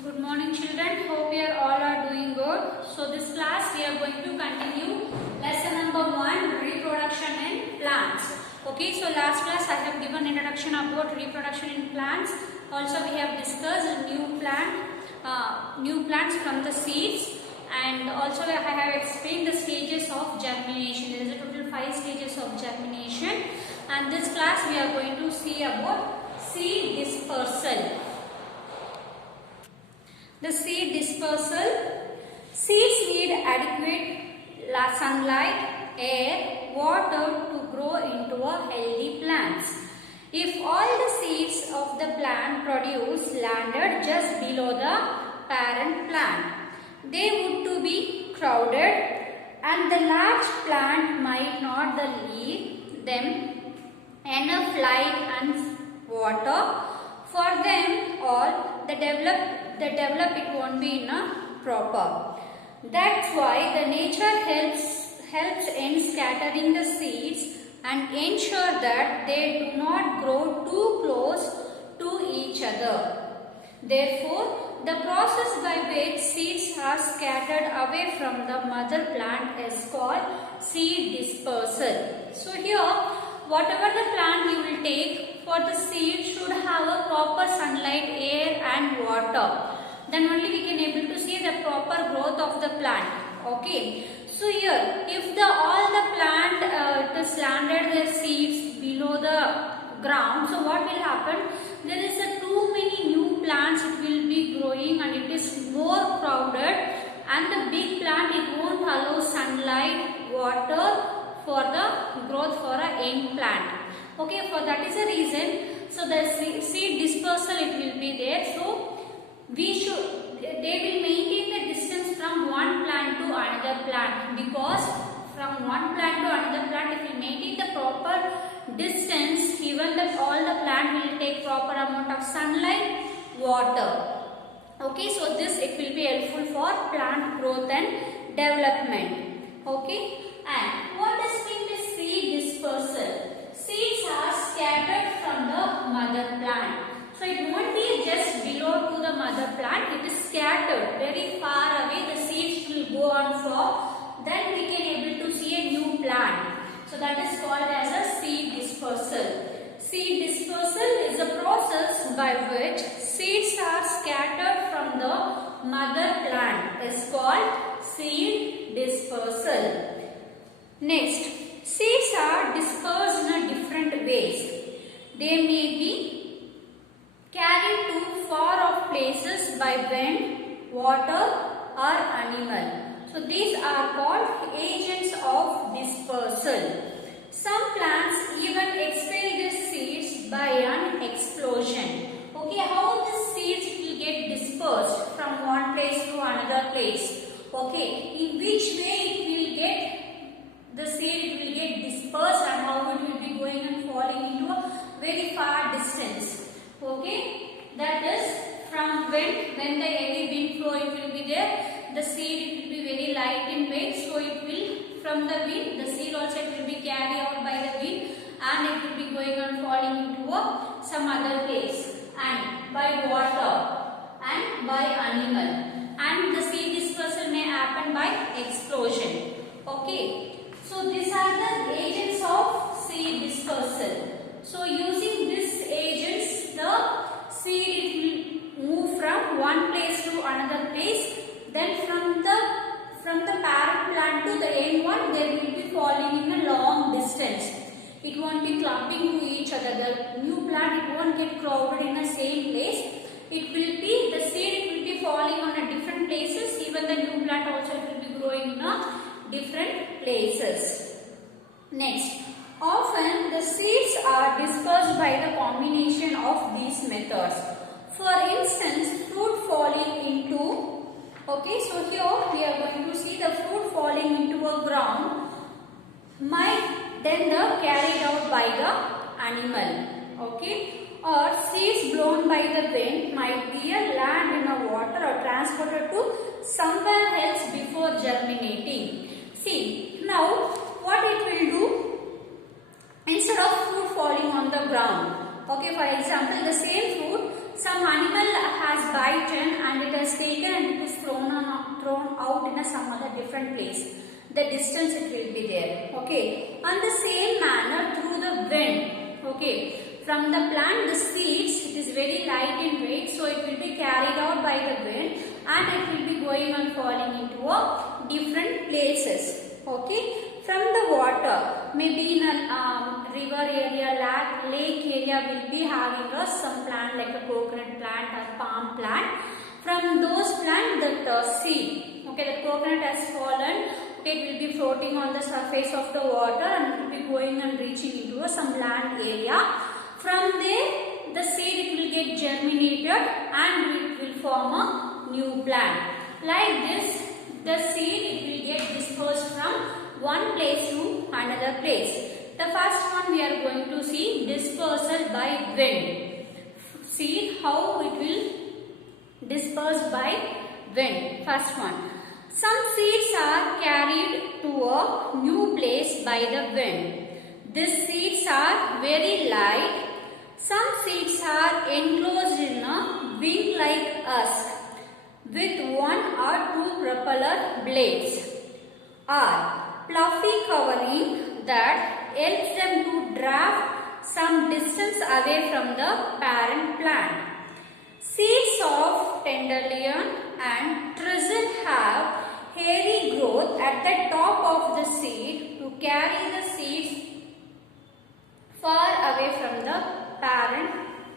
Good morning children, hope you all are doing good. So this class we are going to continue lesson number 1, reproduction in plants. Okay, so last class I have given introduction about reproduction in plants. Also we have discussed new plants from the seeds, and also I have explained the stages of germination. There is a total 5 stages of germination, and this class we are going to see about seed dispersal. The seed dispersal. Seeds need adequate sunlight, air, water to grow into a healthy plants. If all the seeds of the plant produce landed just below the parent plant, they would to be crowded, and the large plant might not leave them enough light and water for them all. The develop it won't be proper. That's why the nature helps in scattering the seeds and ensure that they do not grow too close to each other. Therefore, the process by which seeds are scattered away from the mother plant is called seed dispersal. So here, whatever the plant you will take, for the seed should have a proper sunlight, air and water. Then only we can able to see the proper growth of the plant. Okay. So here, if all the plant is landed their seeds below the ground, so what will happen? There is too many new plants it will be growing, and it is more crowded, and the big plant it won't allow sunlight, water for the growth for a young plant. Okay, for that is a reason. So the seed dispersal it will be there. So they will maintain the distance from one plant to another plant, because from one plant to another plant if we maintain the proper distance, even that all the plant will take proper amount of sunlight, water. Okay, so this it will be helpful for plant growth and development. Okay, and what does mean the seed dispersal? Seeds are scattered from the mother plant. So it won't be just below to the mother plant, it is scattered very far away. The seeds will go on fall. Then we can able to see a new plant. So that is called as a seed dispersal. Seed dispersal is a process by which seeds are scattered from the mother plant. It is called seed dispersal. Next, seeds are dispersed in different ways. They may be carried to far off places by wind, water or animal. So these are called agents of dispersal. Some plants even expel their seeds by an explosion. Okay, how the seeds will get dispersed from one place to another place? Okay, in which way it will get the seed will get dispersed, and how it will be going and falling into a very far distance. Okay, that is from when the heavy wind flow it will be there, the seed it will be very light in weight, so it will from the wind, the seed also it will be carried out by the wind, and it will be going and falling into some other place, and by water and by animal, and the seed dispersal may happen by explosion. Okay. So these are the agents of seed dispersal. So using these agents, the seed it will move from one place to another place. Then from the parent plant to the young one, they will be falling in a long distance. It won't be clumping to each other. The new plant it won't get crowded in the same place. It will be the seed it will be falling on a different places. Even the new plant also it will be growing in a different places. Next, often the seeds are dispersed by the combination of these methods. For instance, fruit falling into, okay, so here we are going to see the fruit falling into a ground might then carried out by the animal. Okay, or seeds blown by the wind might be land in a water or transported to somewhere else before germinating. See, now what it will do, instead of fruit falling on the ground, okay, for example, the same fruit, some animal has bitten and it thrown out in some other different place. The distance it will be there. Okay. On the same manner through the wind. Okay. From the plant, the seeds, it is very light in weight, so it will be carried out by the wind and it will be going and falling into different places. Okay. From the water, maybe in a river area, lake area will be having some plant like a coconut plant or palm plant. From those plants, that seed, okay, the coconut has fallen, okay, it will be floating on the surface of the water and it will be going and reaching into some land area. From there, the seed it will get germinated and it will form a new plant. Like this, the seed it will get dispersed from one place to another place. The first one we are going to see dispersal by wind. See how it will disperse by wind. First one. Some seeds are carried to a new place by the wind. These seeds are very light. Some seeds are enclosed in a wing like husk with one or two propeller blades or fluffy covering that helps them to draft some distance away from the parent plant. Seeds of dandelion and thistle have hairy growth at the top of the seed to carry the seeds far away from the parent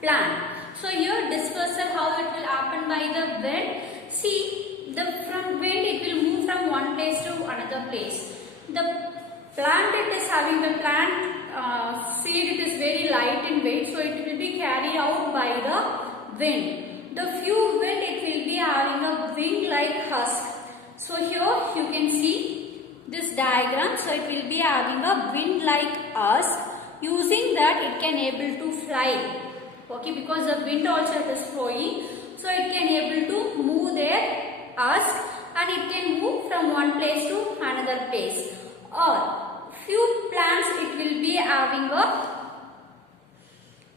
plant. So here dispersal how it will happen by the wind. See, from wind it will move from one place to another place. The plant it is having the plant seed it is very light in weight, so it will be carried out by the wind. The few wind it will be having a wing like husk. So here you can see this diagram. So it will be having a wind like husk. Using that it can able to fly. Okay, because the wind also is flowing, so it can able to move their husk and it can move from one place to another place. Or few plants it will be having a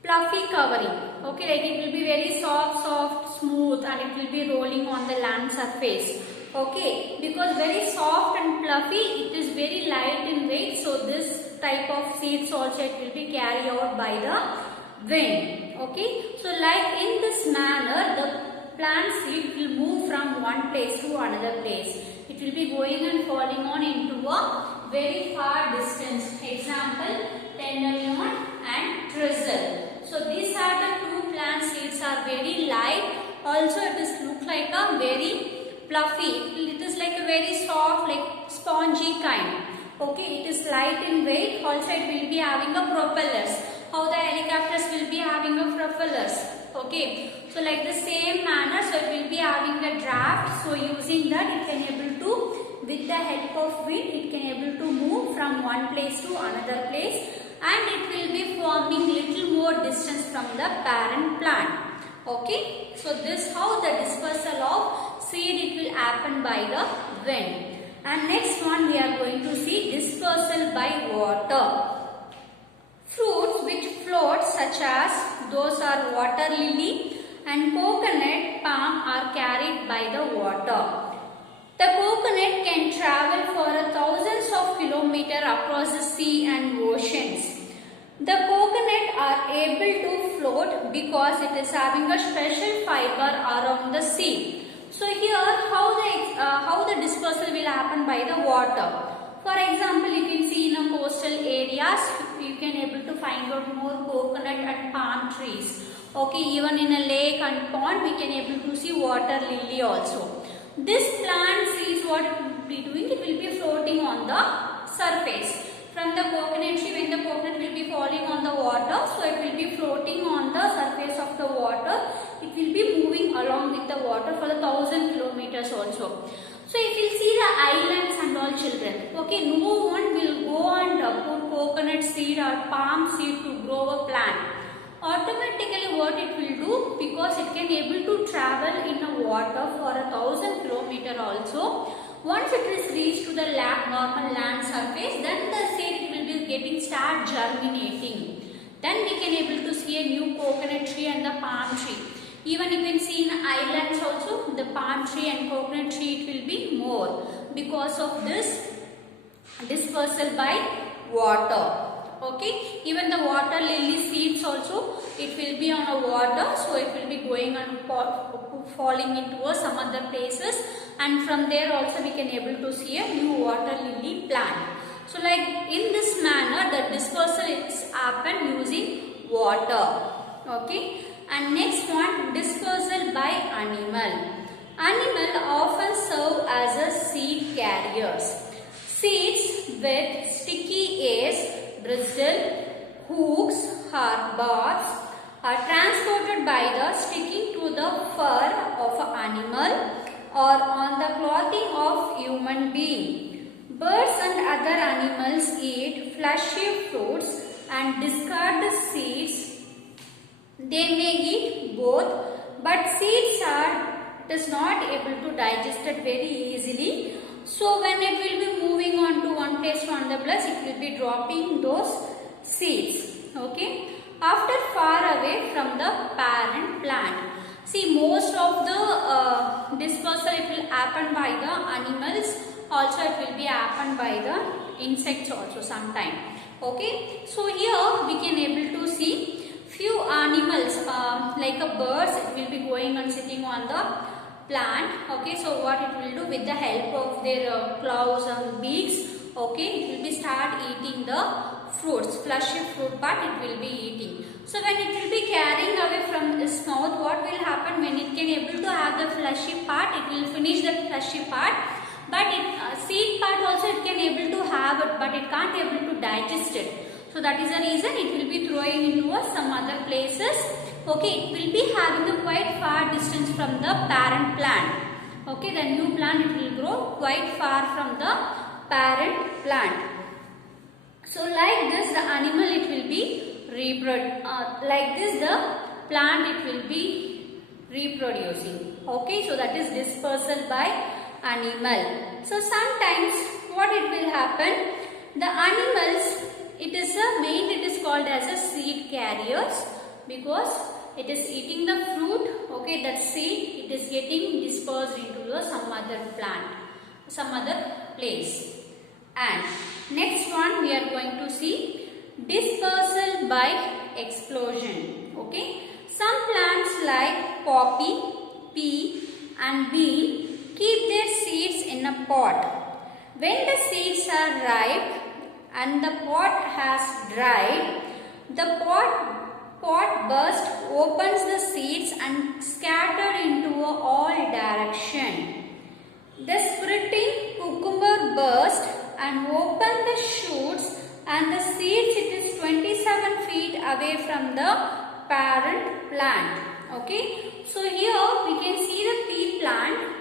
fluffy covering. Okay, like it will be very soft, smooth and it will be rolling on the land surface. Okay, because very soft and fluffy, it is very light in weight, so this type of seeds also it will be carried out by the wind. Okay, so like in this manner the plant seed will move from one place to another place. It will be going and falling on into a very far distance. Example, dandelion and thistle. So these are the two plant seeds are very light. Also it is look like a very fluffy. It is like a very soft, like spongy kind. Okay, it is light in weight. Also it will be having a propellers. How the helicopters will be having a propellers. Okay, so like the same manner, so it will be having a draft. So using that it can able to, with the help of wind, it can able to move from one place to another place and it will be forming little more distance from the parent plant. Okay, so this how the dispersal of seed it will happen by the wind. And next one we are going to see dispersal by water. Fruits which float such as those are water lily and coconut palm are carried by the water. The coconut can travel for thousands of kilometers across the sea and oceans. The coconut are able to float because it is having a special fiber around the seed. So here how the dispersal will happen by the water. For example, you can see in a coastal areas you can able to find out more coconut and palm trees. Okay, even in a lake and pond we can able to see water lily also. This plant seeds what it will be doing, it will be floating on the surface. From the coconut tree, when the coconut will be falling on the water, so it will be floating on the surface of the water. It will be moving along with the water for 1,000 kilometers also. So if you see the islands and all children, okay, no one will go and put coconut seed or palm seed to grow a plant. Automatically what it will do, because it can able to travel in a water for 1,000 kilometers also. Once it is reached to the normal land surface, then the seed will be getting start germinating. Then we can able to see a new coconut tree and the palm tree. Even you can see in islands also, the palm tree and coconut tree it will be because of this dispersal by water. Okay, even the water lily seeds also, it will be on a water, so it will be going and falling into some other places, and from there also we can able to see a new water lily plant. So like in this manner the dispersal is happen using water. Okay, and next one, dispersal by animal. Animal often serve as a seed carriers. Seeds with sticky airs, bristle, hooks or barbs are transported by the sticking to the fur of an animal or on the clothing of human being. Birds and other animals eat fleshy fruits and discard the seeds. They may eat both, but seeds it is not able to digest it very easily. So when it will be moving on to one place to another place, it will be dropping those seeds. Okay, after far away from the parent plant. See, most of the dispersal it will happen by the animals. Also it will be happen by the insects also sometime. Okay, so here we can able to see few animals like a birds, it will be going and sitting on the plant. Okay, so what it will do with the help of their claws and beaks, okay, it will be start eating the fruits, fleshy fruit part it will be eating. So when it will be carrying away from its mouth, what will happen when it can able to have the fleshy part, it will finish the fleshy part, but seed part also it can able to have it, but it can't able to digest it. So that is the reason it will be throwing into some other places. Okay, it will be having a quite far distance from the parent plant. Okay, the new plant it will grow quite far from the parent plant. So like this the animal it will be like this the plant it will be reproducing. Okay, so that is dispersal by animal. So sometimes what it will happen, the animals it is called as a seed carriers because it is eating the fruit. Okay, that seed it is getting dispersed into some other plant, some other place. And next one we are going to see dispersal by explosion. Okay, some plants like poppy, pea and bean keep their seeds in a pot. When the seeds are ripe and the pot has dried, the pot burst, opens the seeds and scatter into all direction. The sprouting cucumber burst and open the shoots, and the seeds it is 27 feet away from the parent plant. Okay, so here we can see the pea plant.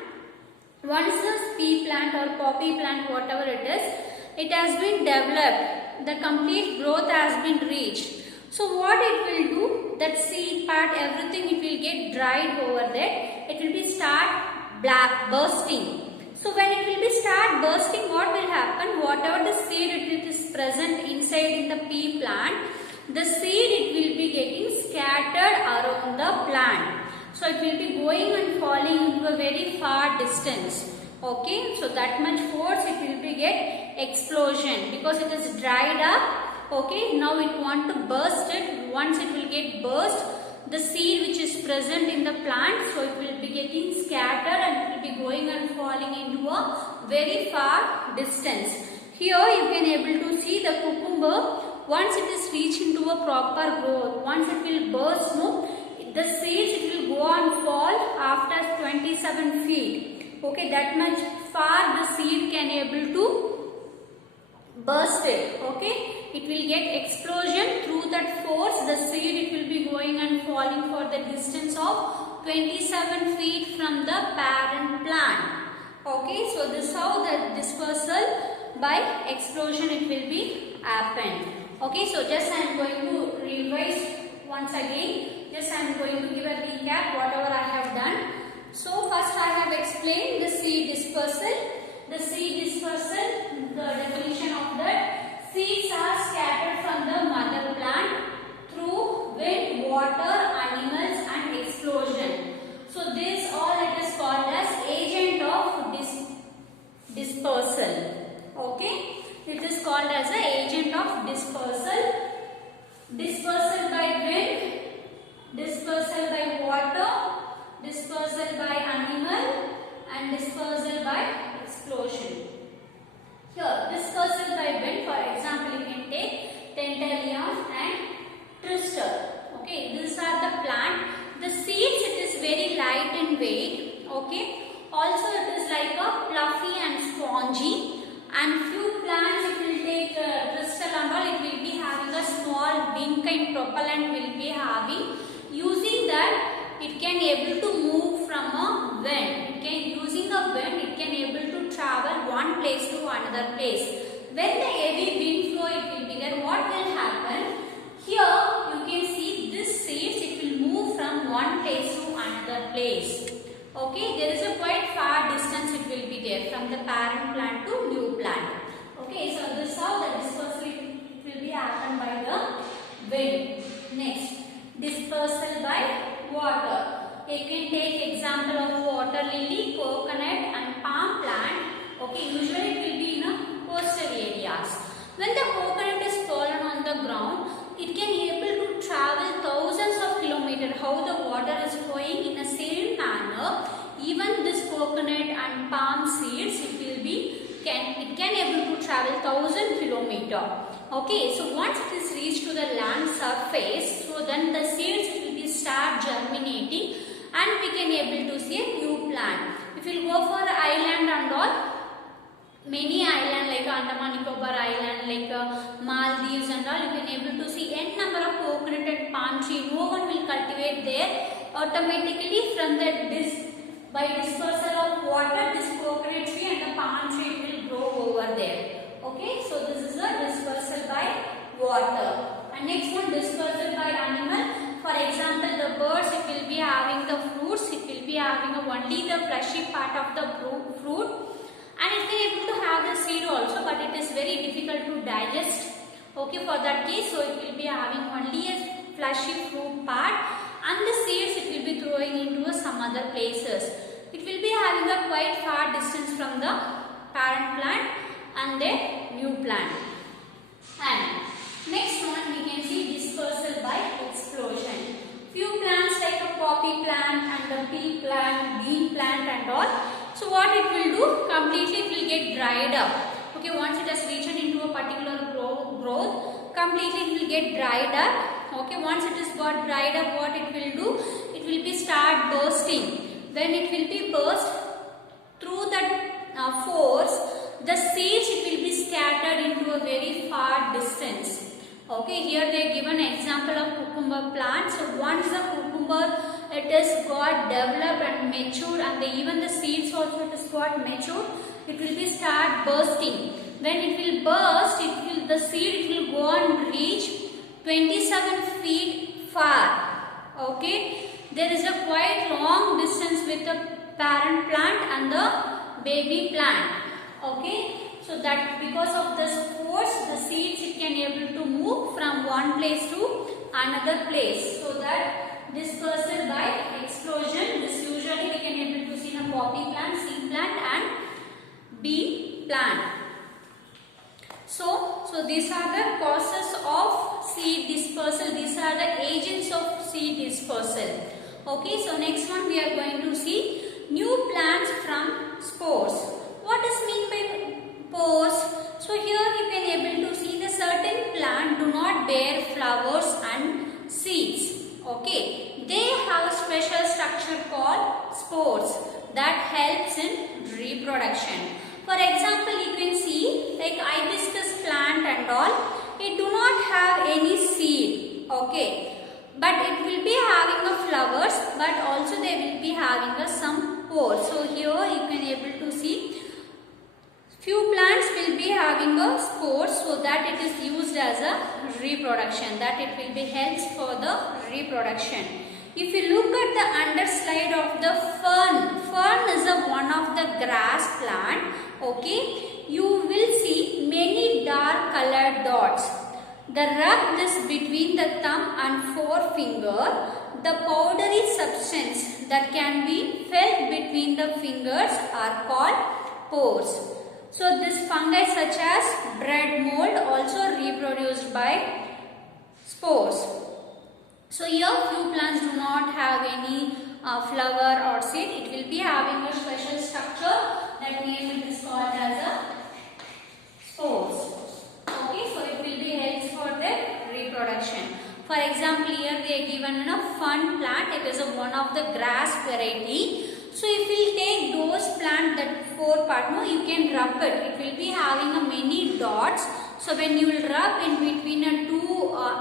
Once the pea plant or poppy plant, whatever it is, it has been developed, the complete growth has been reached. So what it will do, that seed part, everything it will get dried over there, it will be start bursting. So when it will be start bursting, what will happen, whatever the seed it is present inside in the pea plant, the seed it will be getting scattered around the plant. So it will be going and falling into a very far distance. Okay, so that much force it will be get explosion because it is dried up. Okay, now it want to burst it. Once it will get burst, the seed which is present in the plant, so it will be getting scattered and it will be going and falling into a very far distance. Here you can able to see the cucumber. Once it is reached into a proper growth, once it will burst, the seeds it will go and fall after 27 feet. Okay, that much far the seed can able to burst it. Okay, it will get explosion through that force. The seed it will be going and falling for the distance of 27 feet from the parent plant. Okay, so this is how the dispersal by explosion it will be happened. Okay, so just I am going to revise once again. Just I am going to give a recap whatever I have done. So first I have explained the seed dispersal. The seed dispersal, the definition of that, seeds are scattered from the mother plant through wind, water, animals and explosion. So this all it is called as agent of dispersal. kind propellant will be having. Using that, it can able to move from a wind. Using a wind, it can able to travel one place to another place. When the heavy wind flow it will be there, what will happen? Here you can see this seeds, it will move from one place to another place. Okay, there is a quite far distance it will be there from the parent plant to new plant. Okay, so this is how the dispersal it will be happened by the wind. Next, dispersal by water. You can take example of water lily, coconut and palm plant. Okay, usually it will be in a coastal areas. When the coconut is fallen on the ground, it can able to travel thousands of kilometers. How the water is flowing in the same manner, even this coconut and palm seeds, it can able to travel 1,000 kilometers. Okay, so once it is reached to the land surface, so then the seeds will be start germinating and we can able to see a new plant. If you will go for island and all, many island like Andaman Nicobar Island, like Maldives and all, you can able to see n number of coconut and palm tree. No one will cultivate there. Automatically from the by dispersal of water, this coconut tree and the palm tree will grow over there. Okay, so this is a dispersal by water. And next one, dispersal by animal. For example, the birds, it will be having the fruits, it will be having only the fleshy part of the fruit. And it can able to have the seed also, but it is very difficult to digest. Okay, for that case, so it will be having only a fleshy fruit part and the seeds it will be throwing into some other places. It will be having a quite far distance from the parent plant and the new plant. And next one we can see dispersal by explosion. Few plants like a poppy plant and the pea plant, bean plant and all. So what it will do? Completely it will get dried up. Okay, once it has reached into a particular growth, completely it will get dried up. Okay, once it is got dried up, what it will do? It will be start bursting. When it will be burst, through that force, the seeds it will be scattered into a very far distance. Okay, here they given an example of cucumber plant. So once the cucumber it is got developed and matured, and even the seeds also it is got matured, it will be start bursting. When it will burst, the seed it will go and reach 27 feet far. Okay, there is a quite long distance with the parent plant and the baby plant. Okay, so that because of this force, the seeds it can able to move from one place to another place. So that dispersal by explosion, this usually we can able to see in a poppy plant, seed plant and bee plant. So these are the causes of seed dispersal. These are the agents of seed dispersal. Okay, so next one we are going to see new plants from spores. What is mean by spores? So here you can able to see the certain plant do not bear flowers and seeds. Okay, they have a special structure called spores that helps in reproduction. For example, you can see like hibiscus plant and all, it do not have any seed. Okay, but it will be having a flowers, but also they will be having some pores. So here you can able to see few plants will be having a spores, so that it is used as a reproduction, that it will be helps for the reproduction. If you look at the underside of the fern is one of the grass plant. Okay, you will see many dark colored dots. The rub this between the thumb and forefinger, the powdery substance that can be felt between the fingers are called pores. So this fungi such as bread mold also reproduced by spores. So here few plants do not have any flower or seed. It will be having a special structure, that name is called as a spores. Okay, so it will be helps for the reproduction. For example, here they are given a fern plant. It is one of the grass variety. So if we take those plant, that four part, no, you can rub it. It will be having a many dots. So when you will rub in between two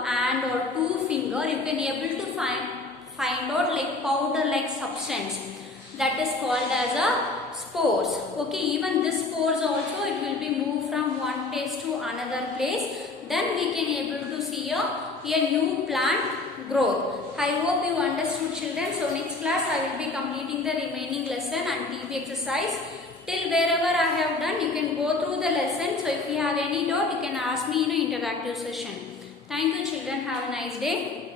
hand or 2 finger, you can able to find out like powder like substance that is called as a spores. Okay, even this spores also it will be moved from one place to another place. Then we can able to see a new plant growth. I hope you understood, children. So next class I will be completing the remaining lesson and TB exercise. Till wherever I have done, you can go through the lesson. So if you have any doubt, you can ask me in an interactive session. Thank you, children. Have a nice day.